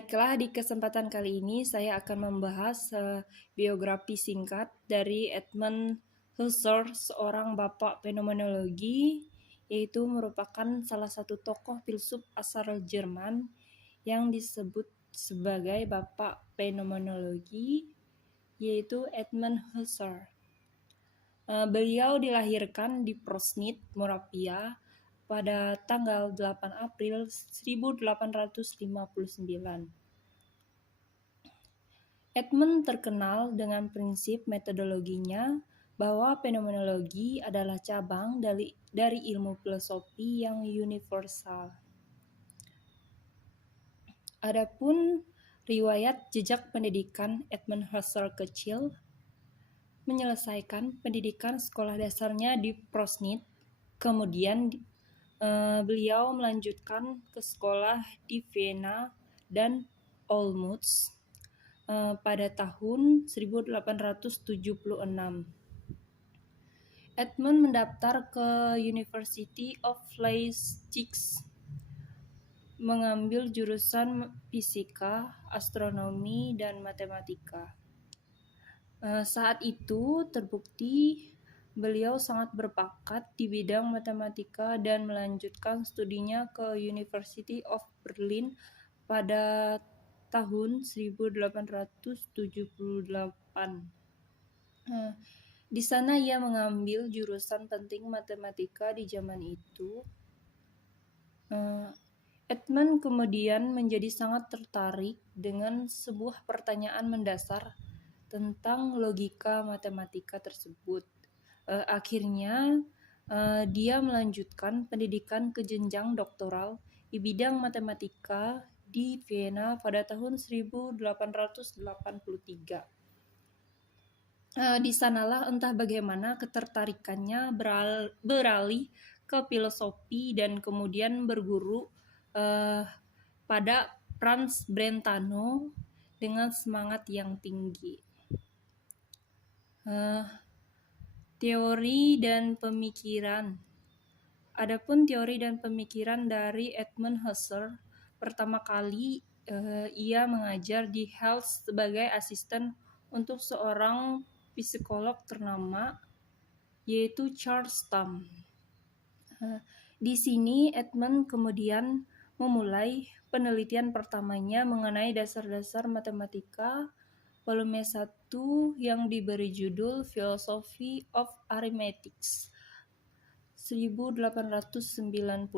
Baiklah, di kesempatan kali ini saya akan membahas biografi singkat dari Edmund Husserl, seorang bapak fenomenologi, yaitu merupakan salah satu tokoh filsuf asal Jerman yang disebut sebagai bapak fenomenologi, yaitu Edmund Husserl. Beliau dilahirkan di Prosnit, Moravia pada tanggal 8 April 1859. Edmund terkenal dengan prinsip metodologinya bahwa fenomenologi adalah cabang dari ilmu filosofi yang universal. Adapun riwayat jejak pendidikan Edmund Husserl kecil, menyelesaikan pendidikan sekolah dasarnya di Prosnit, kemudian beliau melanjutkan ke sekolah di Vienna dan Olmütz pada tahun 1876. Edmund mendaftar ke University of Leipzig, mengambil jurusan fisika, astronomi, dan matematika. Saat itu terbukti beliau sangat berbakat di bidang matematika dan melanjutkan studinya ke University of Berlin pada tahun 1878. Di sana ia mengambil jurusan penting matematika di zaman itu. Edmund kemudian menjadi sangat tertarik dengan sebuah pertanyaan mendasar tentang logika matematika tersebut. Akhirnya dia melanjutkan pendidikan ke jenjang doktoral di bidang matematika di Vienna pada tahun 1883. Di sanalah entah bagaimana ketertarikannya beralih ke filosofi dan kemudian berguru pada Franz Brentano dengan semangat yang tinggi. Teori dan pemikiran. Adapun teori dan pemikiran dari Edmund Husserl, pertama kali ia mengajar di Halle sebagai asisten untuk seorang psikolog ternama, yaitu Charles Tamm. Di sini Edmund kemudian memulai penelitian pertamanya mengenai dasar-dasar matematika, volume 1 yang diberi judul Philosophy of Arithmetic 1891.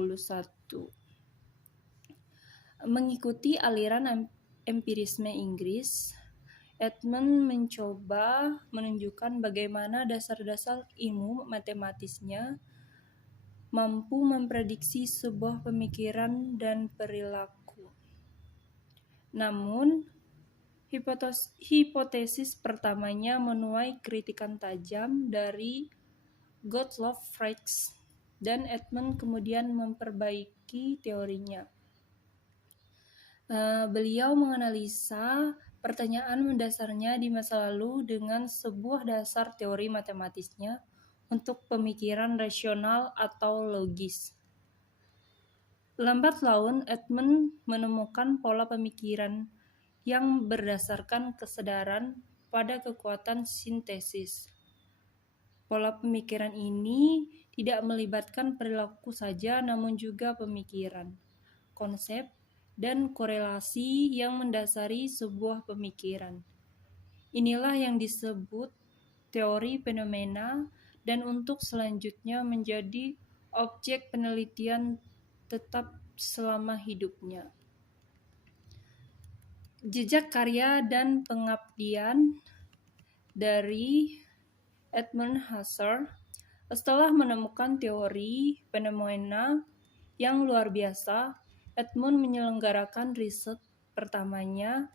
Mengikuti aliran empirisme Inggris, Edmund mencoba menunjukkan bagaimana dasar-dasar ilmu matematisnya mampu memprediksi sebuah pemikiran dan perilaku. Namun, hipotesis pertamanya menuai kritikan tajam dari Gottlob Frege, dan Edmund kemudian memperbaiki teorinya. Beliau menganalisa pertanyaan mendasarnya di masa lalu dengan sebuah dasar teori matematisnya untuk pemikiran rasional atau logis. Lambat laun, Edmund menemukan pola pemikiran yang berdasarkan kesadaran pada kekuatan sintesis. Pola pemikiran ini tidak melibatkan perilaku saja, namun juga pemikiran, konsep, dan korelasi yang mendasari sebuah pemikiran. Inilah yang disebut teori fenomena dan untuk selanjutnya menjadi objek penelitian tetap selama hidupnya. Jejak karya dan pengabdian dari Edmund Husserl. Setelah menemukan teori fenomena yang luar biasa, Edmund menyelenggarakan riset pertamanya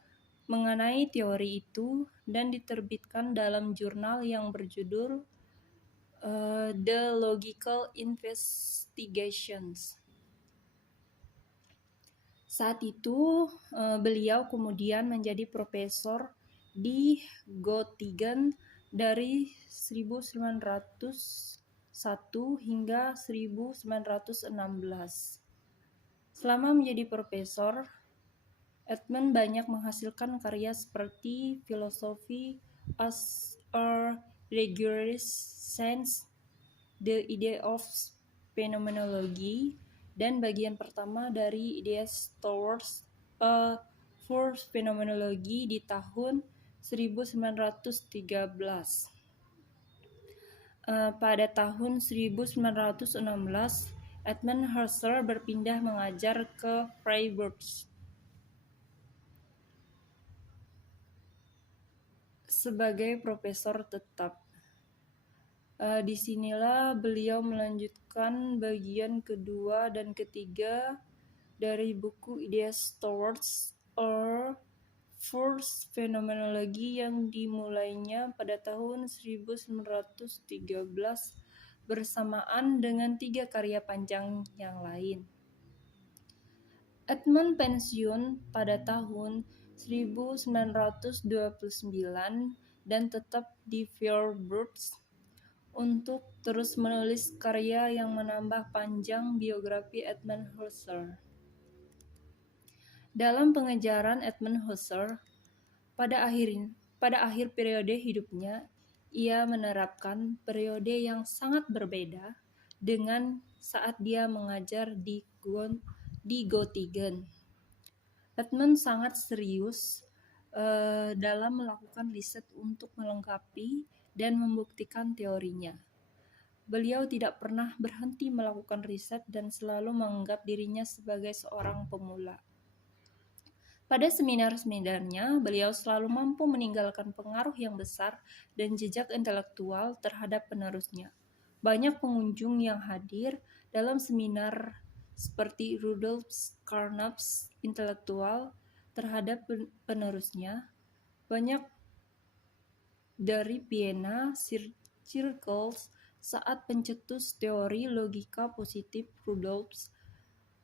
mengenai teori itu dan diterbitkan dalam jurnal yang berjudul The Logical Investigations. Saat itu beliau kemudian menjadi profesor di Göttingen dari 1901 hingga 1916. Selama menjadi profesor, Edmund banyak menghasilkan karya seperti Philosophy as a Rigorous Science, The Idea of Phenomenology, dan bagian pertama dari Ideas Towards a Fourth Phenomenology di tahun 1913. Pada tahun 1916, Edmund Husserl berpindah mengajar ke Freiburg sebagai profesor tetap. Disinilah beliau melanjutkan bagian kedua dan ketiga dari buku Ideas Towards a Fourth Phenomenology yang dimulainya pada tahun 1913 bersamaan dengan 3 karya panjang yang lain. Edmund pensiun pada tahun 1929 dan tetap di Freiburg untuk terus menulis karya yang menambah panjang biografi Edmund Husserl. Dalam pengejaran Edmund Husserl, pada akhir periode hidupnya, ia menerapkan periode yang sangat berbeda dengan saat dia mengajar di Göttingen. Edmund sangat serius dalam melakukan riset untuk melengkapi dan membuktikan teorinya. Beliau tidak pernah berhenti melakukan riset dan selalu menganggap dirinya sebagai seorang pemula. Pada seminar-seminarnya, beliau selalu mampu meninggalkan pengaruh yang besar dan jejak intelektual terhadap penerusnya. Banyak pengunjung yang hadir dalam seminar seperti Rudolf Carnap's intelektual terhadap penerusnya. Banyak dari Vienna Circles saat pencetus teori logika positif Rudolf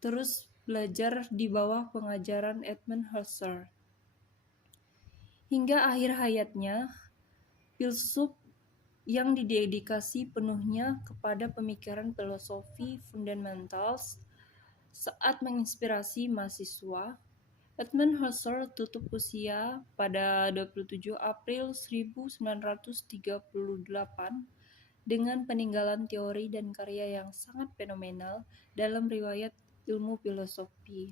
terus belajar di bawah pengajaran Edmund Husserl. Hingga akhir hayatnya, filsuf yang didedikasi penuhnya kepada pemikiran filosofi fundamentals saat menginspirasi mahasiswa, Edmund Husserl tutup usia pada 27 April 1938 dengan peninggalan teori dan karya yang sangat fenomenal dalam riwayat ilmu filosofi.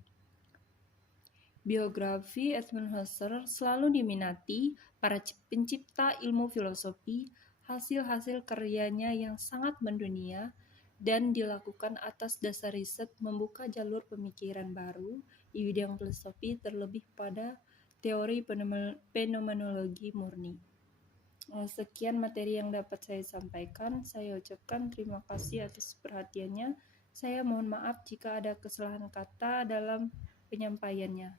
Biografi Edmund Husserl selalu diminati para pencipta ilmu filosofi. Hasil-hasil karyanya yang sangat mendunia dan dilakukan atas dasar riset membuka jalur pemikiran baru di bidang filosofi, terlebih pada teori fenomenologi murni. Sekian materi yang dapat saya sampaikan. Saya ucapkan terima kasih atas perhatiannya. Saya mohon maaf jika ada kesalahan kata dalam penyampaiannya.